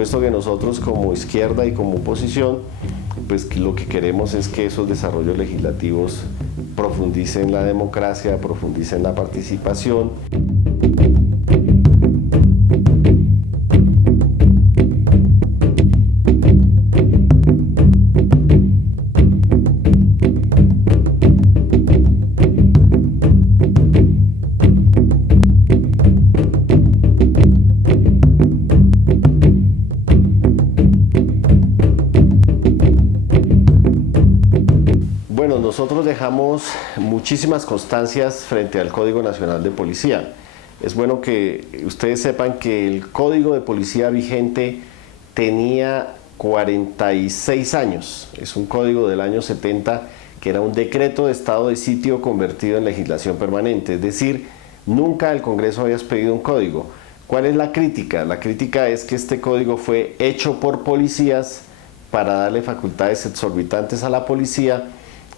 supuesto que nosotros como izquierda y como oposición, pues lo que queremos es que esos desarrollos legislativos profundicen la democracia, profundicen la participación. Bueno, nosotros dejamos muchísimas constancias frente al Código Nacional de Policía. Es bueno que ustedes sepan que el Código de Policía vigente tenía 46 años. Es un código del año 70 que era un decreto de estado de sitio convertido en legislación permanente. Es decir, nunca el Congreso había expedido un código. ¿Cuál es la crítica? La crítica es que este código fue hecho por policías para darle facultades exorbitantes a la policía,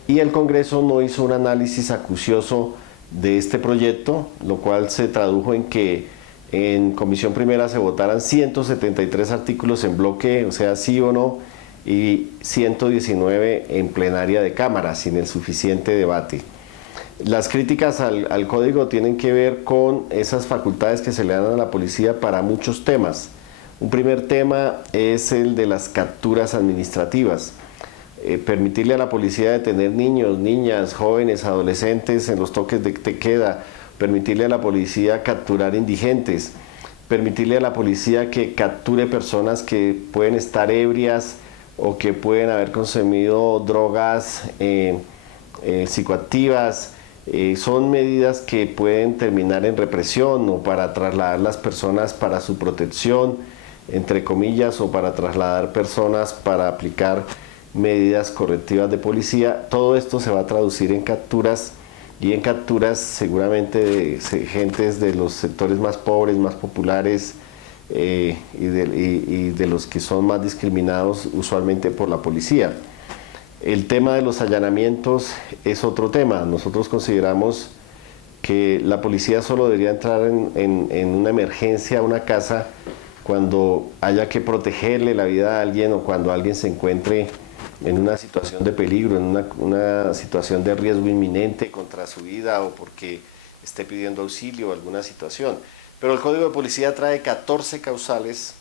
y el Congreso no hizo un análisis acucioso de este proyecto, lo cual se tradujo en que en Comisión Primera se votaran 173 artículos en bloque, o sea, sí o no, y 119 en plenaria de Cámara, sin el suficiente debate. Las críticas al código tienen que ver con esas facultades que se le dan a la policía para muchos temas. Un primer tema es el de las capturas administrativas. Permitirle a la policía detener niños, niñas, jóvenes, adolescentes en los toques de queda, permitirle a la policía capturar indigentes, permitirle a la policía que capture personas que pueden estar ebrias o que pueden haber consumido drogas psicoactivas. Son medidas que pueden terminar en represión o para trasladar las personas para su protección, entre comillas, o para trasladar personas para aplicar medidas correctivas de policía. Todo esto se va a traducir en capturas, y en capturas seguramente de gentes de los sectores más pobres, más populares y de los que son más discriminados usualmente por la policía. El tema de los allanamientos es otro tema. Nosotros consideramos que la policía solo debería entrar en una emergencia a una casa cuando haya que protegerle la vida a alguien o cuando alguien se encuentre en una situación de peligro, en una situación de riesgo inminente contra su vida o porque esté pidiendo auxilio o alguna situación. Pero el Código de Policía trae 14 causales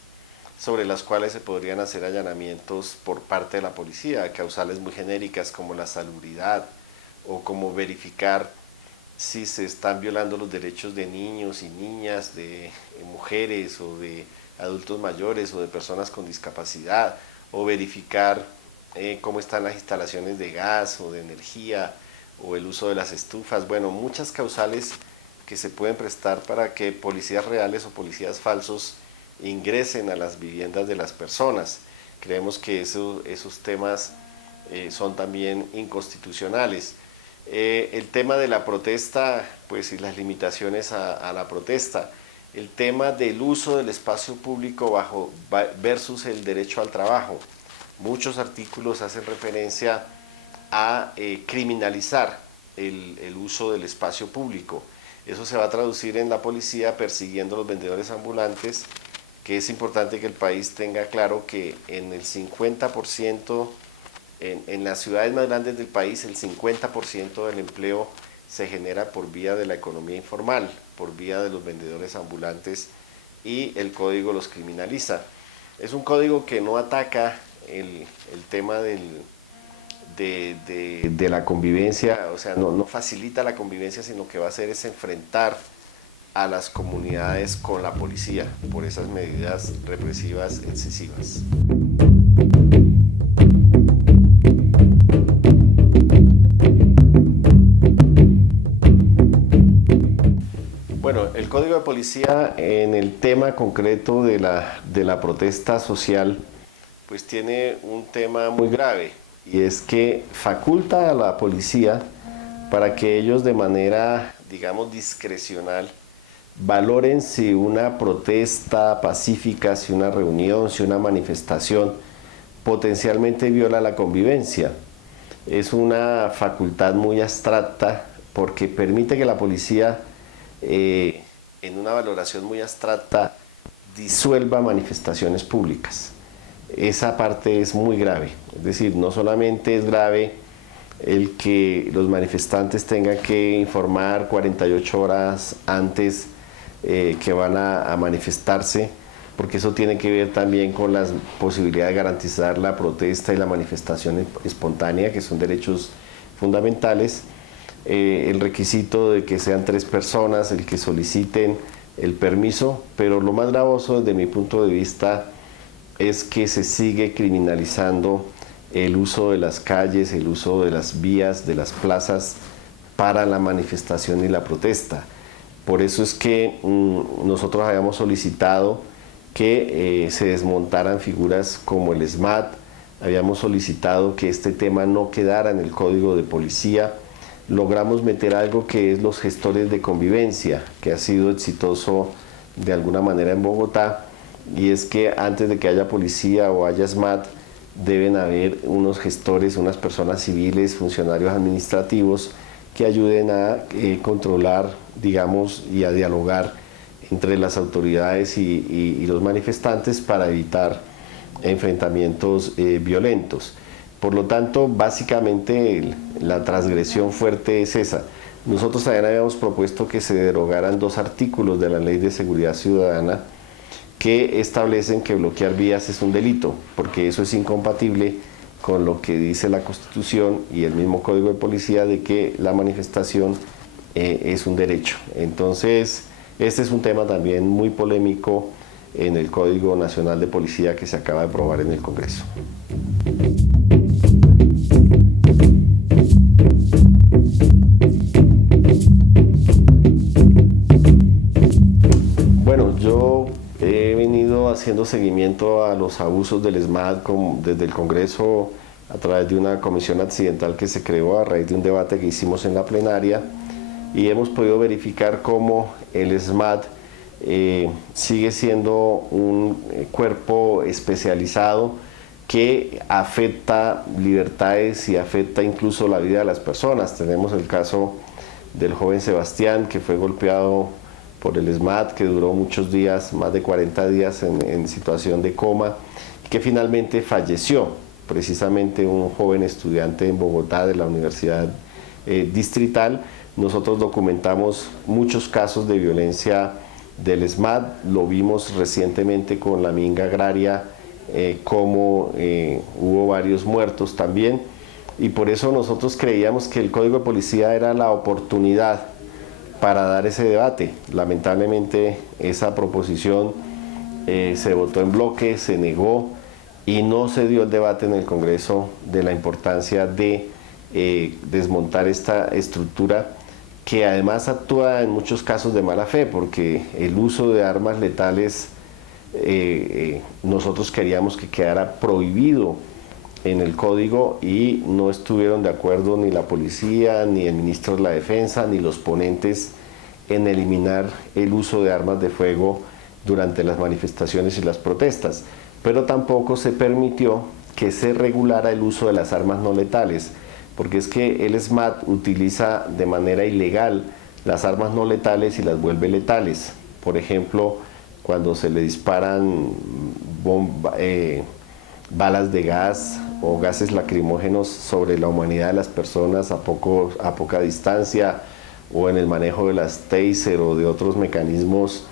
sobre las cuales se podrían hacer allanamientos por parte de la policía, causales muy genéricas como la salubridad o como verificar si se están violando los derechos de niños y niñas, de mujeres o de adultos mayores o de personas con discapacidad, o verificar cómo están las instalaciones de gas o de energía o el uso de las estufas. Bueno, muchas causales que se pueden prestar para que policías reales o policías falsos ingresen a las viviendas de las personas. Creemos que esos temas son también inconstitucionales. El tema de la protesta, pues, y las limitaciones a la protesta. El tema del uso del espacio público versus el derecho al trabajo. Muchos artículos hacen referencia a criminalizar el uso del espacio público. Eso se va a traducir en la policía persiguiendo a los vendedores ambulantes, que es importante que el país tenga claro que en el 50%, en las ciudades más grandes del país, el 50% del empleo se genera por vía de la economía informal, por vía de los vendedores ambulantes, y el código los criminaliza. Es un código que no ataca el tema de la convivencia, o sea, no facilita la convivencia, sino que va a hacer es enfrentar a las comunidades con la policía por esas medidas represivas excesivas. Bueno, el Código de Policía en el tema concreto de la protesta social, pues tiene un tema muy grave, y es que faculta a la policía para que ellos de manera, digamos, discrecional valoren si una protesta pacífica, si una reunión, si una manifestación potencialmente viola la convivencia. Es una facultad muy abstracta porque permite que la policía, en una valoración muy abstracta, disuelva manifestaciones públicas. Esa parte es muy grave, es decir, no solamente es grave el que los manifestantes tengan que informar 48 horas antes que van a manifestarse, porque eso tiene que ver también con la posibilidad de garantizar la protesta y la manifestación espontánea, que son derechos fundamentales. El requisito de que sean 3 personas el que soliciten el permiso, pero lo más gravoso desde mi punto de vista es que se sigue criminalizando el uso de las calles, el uso de las vías, de las plazas para la manifestación y la protesta. Por eso es que nosotros habíamos solicitado que se desmontaran figuras como el SMAT, habíamos solicitado que este tema no quedara en el Código de Policía. Logramos meter algo que es los gestores de convivencia, que ha sido exitoso de alguna manera en Bogotá, y es que antes de que haya policía o haya SMAT, deben haber unos gestores, unas personas civiles, funcionarios administrativos, que ayuden a controlar, digamos, y a dialogar entre las autoridades y los manifestantes para evitar enfrentamientos violentos. Por lo tanto, básicamente la transgresión fuerte es esa. Nosotros también habíamos propuesto que se derogaran 2 artículos de la Ley de Seguridad Ciudadana que establecen que bloquear vías es un delito, porque eso es incompatible con lo que dice la Constitución y el mismo Código de Policía de que la manifestación es un derecho. Entonces, este es un tema también muy polémico en el Código Nacional de Policía que se acaba de aprobar en el Congreso. Bueno, yo he venido haciendo seguimiento a los abusos del SMAT desde el Congreso a través de una comisión accidental que se creó a raíz de un debate que hicimos en la plenaria, y hemos podido verificar cómo el SMAT sigue siendo un cuerpo especializado que afecta libertades y afecta incluso la vida de las personas. Tenemos el caso del joven Sebastián, que fue golpeado por el SMAT, que duró muchos días, más de 40 días en situación de coma, y que finalmente falleció. Precisamente un joven estudiante en Bogotá de la Universidad Distrital. Nosotros documentamos muchos casos de violencia del SMAT, lo vimos recientemente con la minga agraria, como hubo varios muertos también, y por eso nosotros creíamos que el Código de Policía era la oportunidad para dar ese debate. Lamentablemente esa proposición se votó en bloque, se negó y no se dio el debate en el Congreso de la importancia de desmontar esta estructura, que además actúa en muchos casos de mala fe, porque el uso de armas letales nosotros queríamos que quedara prohibido en el código, y no estuvieron de acuerdo ni la policía, ni el ministro de la Defensa, ni los ponentes en eliminar el uso de armas de fuego durante las manifestaciones y las protestas, pero tampoco se permitió que se regulara el uso de las armas no letales, porque es que el SMAT utiliza de manera ilegal las armas no letales y las vuelve letales. Por ejemplo, cuando se le disparan balas de gas o gases lacrimógenos sobre la humanidad de las personas a poca distancia, o en el manejo de las taser o de otros mecanismos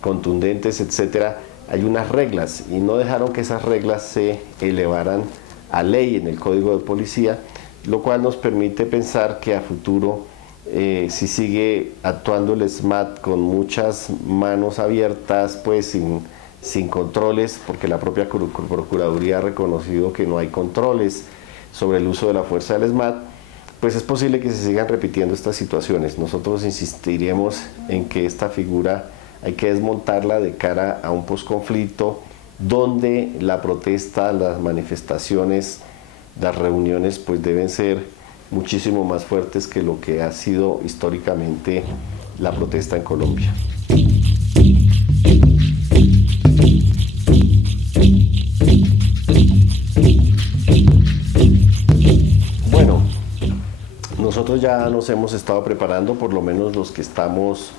contundentes, etcétera, hay unas reglas, y no dejaron que esas reglas se elevaran a ley en el Código de Policía, lo cual nos permite pensar que a futuro, si sigue actuando el SMAT con muchas manos abiertas, pues sin controles, porque la propia Procuraduría ha reconocido que no hay controles sobre el uso de la fuerza del SMAT, pues es posible que se sigan repitiendo estas situaciones. Nosotros insistiremos en que esta figura hay que desmontarla de cara a un posconflicto donde la protesta, las manifestaciones, las reuniones pues deben ser muchísimo más fuertes que lo que ha sido históricamente la protesta en Colombia. Bueno, nosotros ya nos hemos estado preparando, por lo menos los que estamos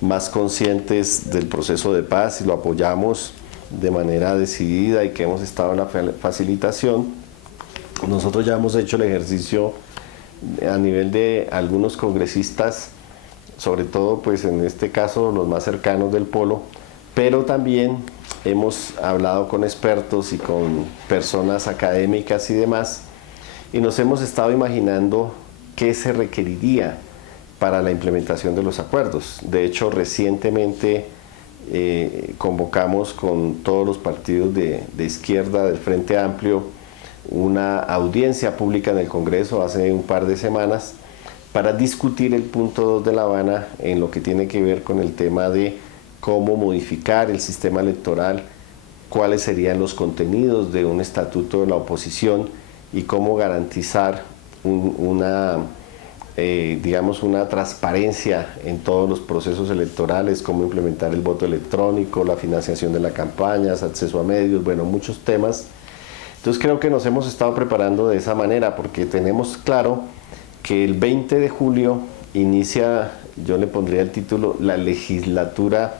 más conscientes del proceso de paz y lo apoyamos de manera decidida y que hemos estado en la facilitación. Nosotros ya hemos hecho el ejercicio a nivel de algunos congresistas, sobre todo pues en este caso los más cercanos del polo, pero también hemos hablado con expertos y con personas académicas y demás, y nos hemos estado imaginando qué se requeriría para la implementación de los acuerdos. De hecho, recientemente convocamos con todos los partidos de izquierda del Frente Amplio una audiencia pública en el Congreso hace un par de semanas para discutir el punto 2 de La Habana en lo que tiene que ver con el tema de cómo modificar el sistema electoral, cuáles serían los contenidos de un estatuto de la oposición y cómo garantizar digamos una transparencia en todos los procesos electorales, cómo implementar el voto electrónico, la financiación de las campañas, acceso a medios, bueno, muchos temas. Entonces creo que nos hemos estado preparando de esa manera porque tenemos claro que el 20 de julio inicia, yo le pondría el título, la legislatura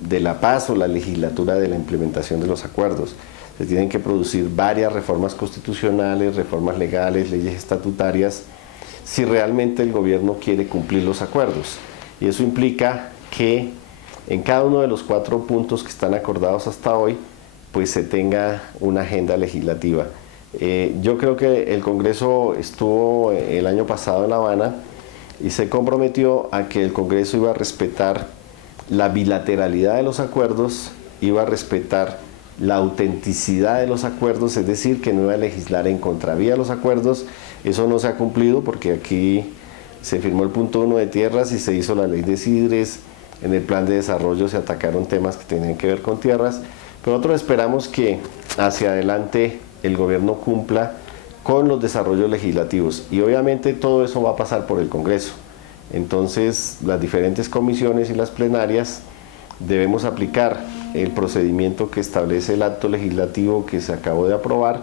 de la paz o la legislatura de la implementación de los acuerdos. Se tienen que producir varias reformas constitucionales, reformas legales, leyes estatutarias, si realmente el gobierno quiere cumplir los acuerdos. Y eso implica que en cada uno de los 4 puntos que están acordados hasta hoy, pues se tenga una agenda legislativa. Yo creo que el Congreso estuvo el año pasado en La Habana y se comprometió a que el Congreso iba a respetar la bilateralidad de los acuerdos, iba a respetar la autenticidad de los acuerdos, es decir, que no iba a legislar en contravía de los acuerdos. Eso no se ha cumplido porque aquí se firmó el punto 1 de tierras y se hizo la ley de Sidres. En el plan de desarrollo se atacaron temas que tenían que ver con tierras, pero nosotros esperamos que hacia adelante el gobierno cumpla con los desarrollos legislativos y obviamente todo eso va a pasar por el Congreso. Entonces las diferentes comisiones y las plenarias debemos aplicar el procedimiento que establece el acto legislativo que se acabó de aprobar,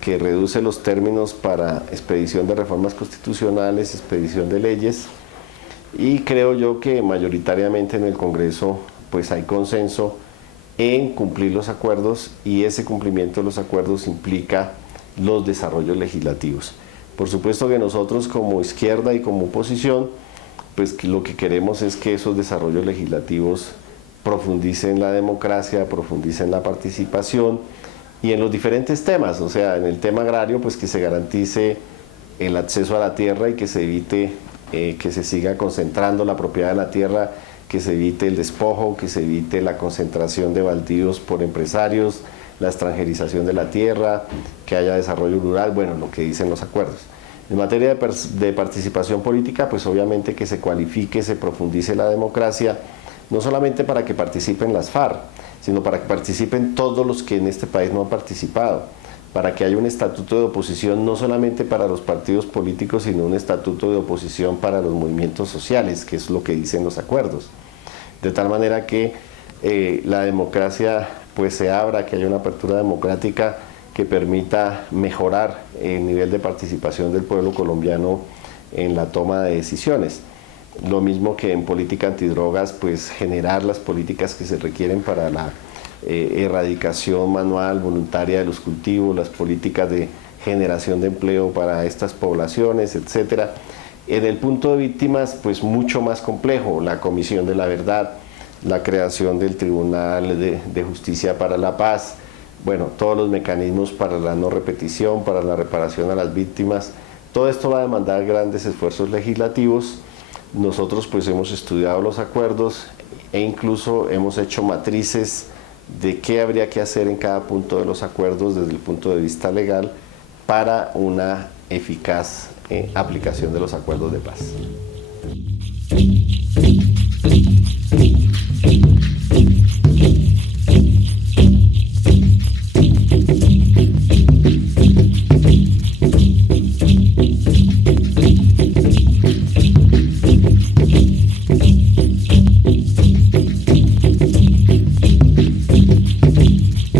que reduce los términos para expedición de reformas constitucionales, expedición de leyes, y creo yo que mayoritariamente en el Congreso pues hay consenso en cumplir los acuerdos y ese cumplimiento de los acuerdos implica los desarrollos legislativos. Por supuesto que nosotros como izquierda y como oposición pues lo que queremos es que esos desarrollos legislativos profundicen la democracia, profundicen la participación y en los diferentes temas, o sea, en el tema agrario pues que se garantice el acceso a la tierra y que se evite que se siga concentrando la propiedad de la tierra, que se evite el despojo, que se evite la concentración de baldíos por empresarios, la extranjerización de la tierra, que haya desarrollo rural, bueno, lo que dicen los acuerdos. En materia de participación política, pues obviamente que se cualifique, se profundice la democracia, no solamente para que participen las FARC, sino para que participen todos los que en este país no han participado, para que haya un estatuto de oposición no solamente para los partidos políticos, sino un estatuto de oposición para los movimientos sociales, que es lo que dicen los acuerdos. De tal manera que la democracia pues se abra, que haya una apertura democrática que permita mejorar el nivel de participación del pueblo colombiano en la toma de decisiones. Lo mismo que en política antidrogas, pues generar las políticas que se requieren para la erradicación manual, voluntaria de los cultivos, las políticas de generación de empleo para estas poblaciones, etcétera. En el punto de víctimas, pues mucho más complejo, la Comisión de la Verdad, la creación del Tribunal de Justicia para la Paz, bueno, todos los mecanismos para la no repetición, para la reparación a las víctimas. Todo esto va a demandar grandes esfuerzos legislativos. Nosotros pues hemos estudiado los acuerdos e incluso hemos hecho matrices de qué habría que hacer en cada punto de los acuerdos desde el punto de vista legal para una eficaz aplicación de los acuerdos de paz.